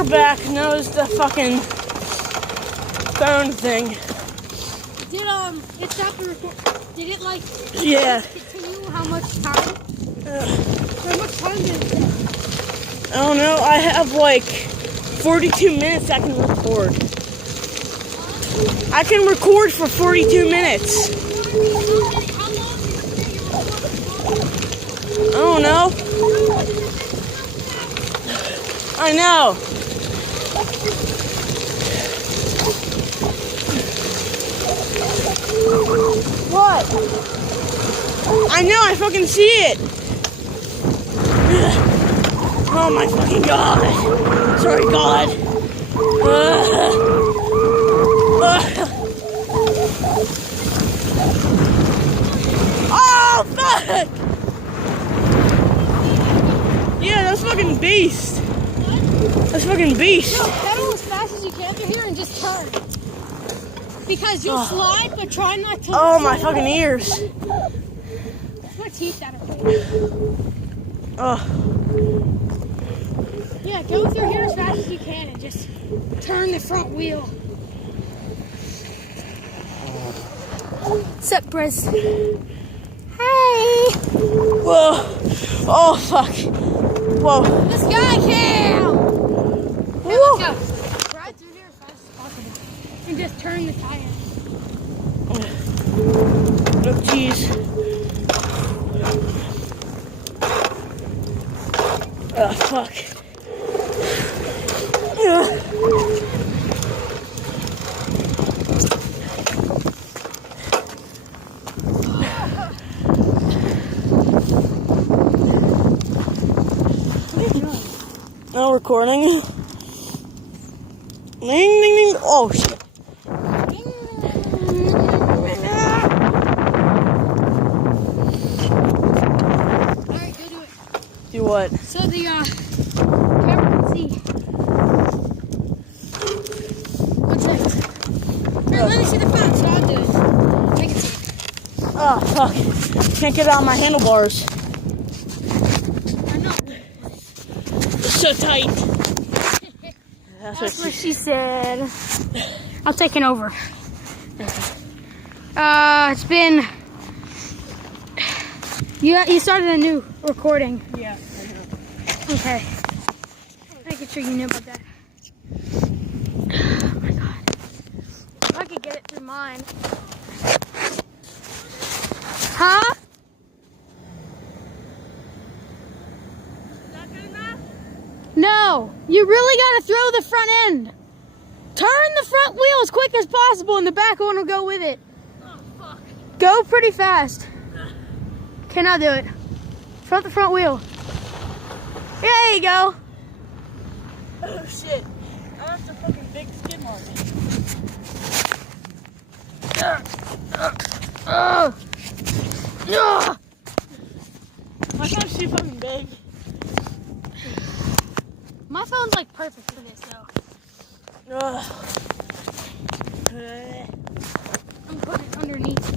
we're back. Now is the fucking phone thing. Did it stop the record? Did it like? Yeah. Continue? How much time? How much time did it take? I don't know. I have like 42 minutes I can record. I can record for 42 minutes. How long did it take you to record? I don't know. I know. What? I know, I fucking see it. Oh my fucking god. Sorry, God. Oh, fuck! Yeah, that's fucking beast. That's fucking beast. No, pedal as fast as you can through here and just turn. Because you'll slide, but try not to. Oh, my fucking ears. That's my teeth that are bleeding. Oh. Yeah, go through here as fast as you can and just turn the front wheel. What's up, Briz? Hey! Whoa. Oh, fuck. Whoa. This guy can! Okay, let's go. Ride through here as fast as possible. And just turn the tire. Oh, jeez. Oh, fuck. No recording. Ding, ding, ding. Oh, shit. Alright, go do it. Do what? So the camera can see. What's next? Here, let me see the phone, so I'll do it. Make it see. Oh, fuck. Can't get it on my handlebars. I know. It's so tight. That's what she said. I'm taking over. It's been... You started a new recording. Yeah, I know. Okay. Making sure you knew about that. Oh my god. If I could get it through mine. Huh? Is that good enough? No. You really gotta throw the front end. Turn the front wheel as quick as possible and the back one will go with it. Oh, fuck. Go pretty fast. Cannot do it. The front wheel. There you go. Oh, shit. That's a fucking big skid mark. My phone's too fucking big. My phone's like perfect for this though. I'm putting it underneath.